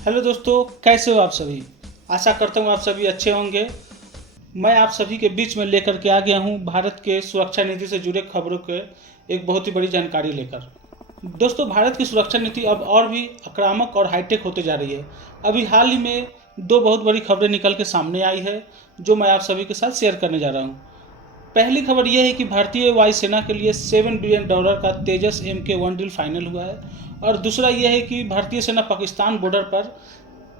Hello दोस्तों, कैसे हो आप सभी। आशा करता हूँ आप सभी अच्छे होंगे। मैं आप सभी के बीच में लेकर के आ गया हूँ भारत के सुरक्षा नीति से जुड़े खबरों के एक बहुत ही बड़ी जानकारी लेकर। दोस्तों, भारत की सुरक्षा नीति अब और भी आक्रामक और हाईटेक होते जा रही है। अभी हाल ही में दो बहुत बड़ी खबरें निकल के सामने आई है जो मैं आप सभी के साथ शेयर करने जा रहा हूँ। पहली खबर यह है कि भारतीय वायुसेना के लिए $7 बिलियन का तेजस MK1 डील फाइनल हुआ है। और दूसरा यह है कि भारतीय सेना पाकिस्तान बॉर्डर पर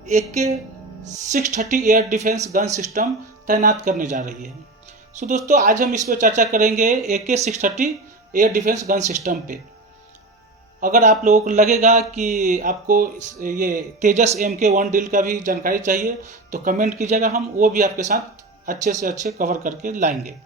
AK-630 air defence gun system तैनात करने जा रही है। सो दोस्तों, आज हम इस पर चर्चा करेंगे AK-630 air defence gun system पे। अगर आप लोगों को लगेगा कि आपको ये तेजस MK1 डील का भी जानकारी चाहिए तो कमेंट कीजिएगा, हम वो भी आपके साथ अच्छे से अच्छे कवर करके लाएंगे।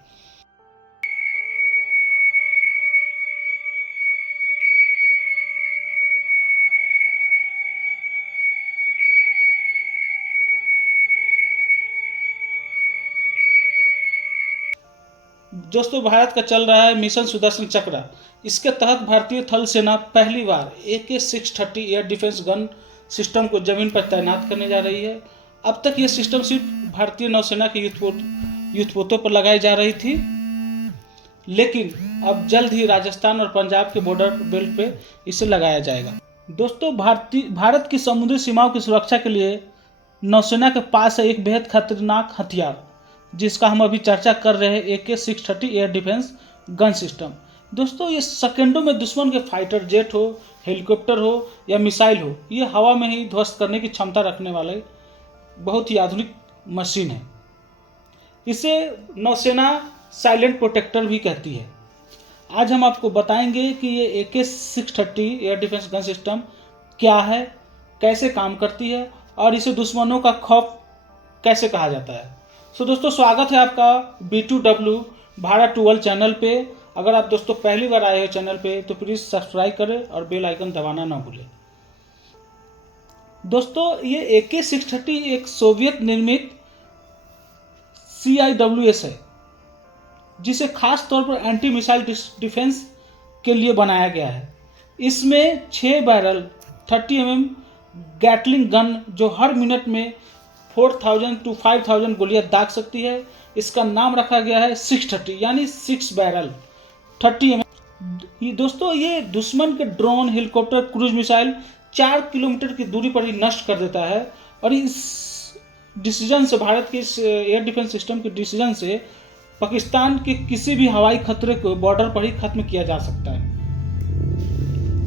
दोस्तों, भारत का चल रहा है मिशन सुदर्शन चक्र। इसके तहत भारतीय थल सेना पहली बार AK-630 air defence gun system को जमीन पर तैनात करने जा रही है। अब तक ये सिस्टम सिर्फ भारतीय नौसेना के युद्धपोतों पर लगाई जा रही थी, लेकिन अब जल्द ही राजस्थान और पंजाब के बॉर्डर बेल्ट पे इसे लगाया जाएगा। दोस्तों, भारत की समुद्री सीमाओं की सुरक्षा के लिए नौसेना के पास है एक बेहद खतरनाक हथियार, जिसका हम अभी चर्चा कर रहे हैं, AK-630 air defence gun system. दोस्तों, ये सेकेंडों में दुश्मन के फाइटर जेट हो, हेलीकॉप्टर हो या मिसाइल हो, ये हवा में ही ध्वस्त करने की क्षमता रखने वाले बहुत ही आधुनिक मशीन है। इसे नौसेना साइलेंट प्रोटेक्टर भी कहती है। आज हम आपको बताएंगे कि ये AK-630 air defence gun system क्या है, कैसे काम करती है और इसे दुश्मनों का खौफ कैसे कहा जाता है। सो दोस्तों, स्वागत है आपका B2W भारत टूवर्ल्ड चैनल पे। अगर आप दोस्तों पहली बार आए हो चैनल पे तो प्लीज़ सब्सक्राइब करें और बेल आइकन दबाना ना भूलें। दोस्तों, ये AK-630 एक सोवियत निर्मित CIWS है, जिसे खास तौर पर एंटी मिसाइल डिफेंस के लिए बनाया गया है। इसमें 6 बैरल 30 mm गैटलिंग गन जो हर मिनट में 4000 to 5000 गोलियां दाग सकती है, इसका नाम रखा गया है 630, यानी 6 बैरल 30 mm। दोस्तों, ये दुश्मन के drone, helicopter, cruise missile 4 kilometre की दूरी पर ही नष्ट कर देता है। और इस डिसीजन से, भारत के इस एयर डिफेंस सिस्टम के डिसीजन से पाकिस्तान के किसी भी हवाई खतरे को बॉर्डर पर ही खत्म किया जा सकता है।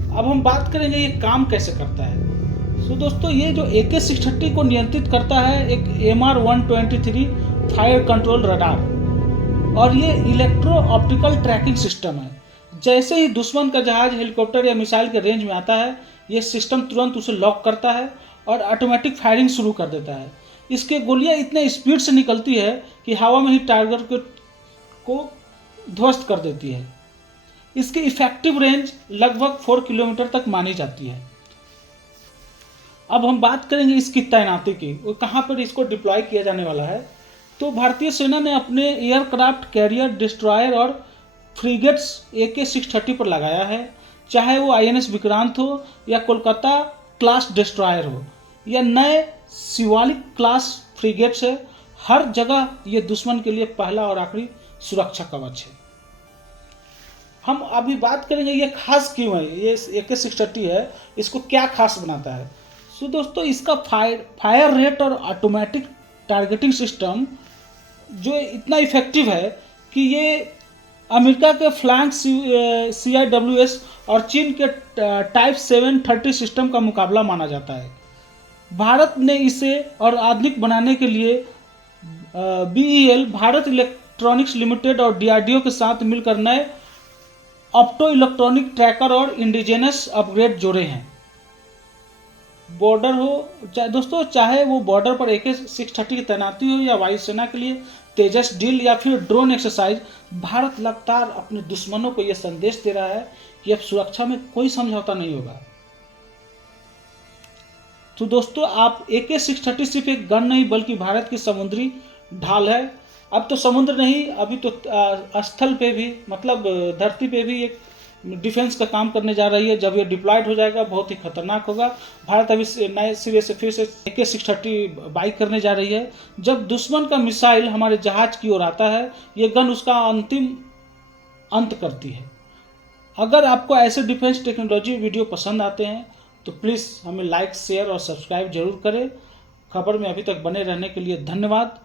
अब हम बात करेंगे ये काम कैसे करता है। तो दोस्तों, ये जो AK-630 को नियंत्रित करता है एक MR-123 फायर कंट्रोल रडार, और ये इलेक्ट्रो ऑप्टिकल ट्रैकिंग सिस्टम है। जैसे ही दुश्मन का जहाज, हेलीकॉप्टर या मिसाइल के रेंज में आता है, ये सिस्टम तुरंत उसे लॉक करता है और ऑटोमेटिक फायरिंग शुरू कर देता है। इसके गोलियां इतने स्पीड से निकलती है कि हवा में ही टारगेट को ध्वस्त कर देती है। इसकी इफेक्टिव रेंज लगभग 4 किलोमीटर तक मानी जाती है। अब हम बात करेंगे इसकी तैनाती की, वो कहाँ पर इसको डिप्लॉय किया जाने वाला है। तो भारतीय सेना ने अपने एयरक्राफ्ट कैरियर, डिस्ट्रॉयर और फ्रीगेट्स AK-630 पर लगाया है, चाहे वो INS विक्रांत हो या कोलकाता क्लास डिस्ट्रॉयर हो या नए शिवालिक क्लास फ्रीगेट्स है। हर जगह ये दुश्मन के लिए पहला और आखिरी सुरक्षा कवच है। हम अभी बात करेंगे ये खास क्यों है, ये AK-630 है, इसको क्या खास बनाता है। सो दोस्तों, इसका फायर रेट और ऑटोमेटिक टारगेटिंग सिस्टम जो इतना इफेक्टिव है कि ये अमेरिका के फ्लैंक CIWS और चीन के टाइप 730 सिस्टम का मुकाबला माना जाता है। भारत ने इसे और आधुनिक बनाने के लिए BEL, भारत इलेक्ट्रॉनिक्स लिमिटेड और DRDO के साथ मिलकर नए ऑप्टो इलेक्ट्रॉनिक ट्रैकर और इंडिजिनस अपग्रेड जोड़े हैं। बॉर्डर हो दोस्तों, चाहे वो बॉर्डर पर AK-630 की तैनाती हो या वायुसेना के लिए तेजस डील या फिर ड्रोन एक्सरसाइज, भारत लगातार अपने दुश्मनों को यह संदेश दे रहा है कि अब सुरक्षा में कोई समझौता नहीं होगा। तो दोस्तों, आप AK-630 सिर्फ एक गन नहीं बल्कि भारत की समुद्री ढाल है। अब तो समुद्र नहीं, अभी तो स्थल पे भी, मतलब धरती पे भी एक डिफेंस का काम करने जा रही है। जब ये डिप्लॉयड हो जाएगा बहुत ही खतरनाक होगा। भारत अभी नए सिरे से फिर से AK-630 बाई करने जा रही है। जब दुश्मन का मिसाइल हमारे जहाज की ओर आता है, ये गन उसका अंतिम अंत करती है। अगर आपको ऐसे डिफेंस टेक्नोलॉजी वीडियो पसंद आते हैं तो प्लीज़ हमें लाइक, शेयर और सब्सक्राइब जरूर करें। खबर में अभी तक बने रहने के लिए धन्यवाद।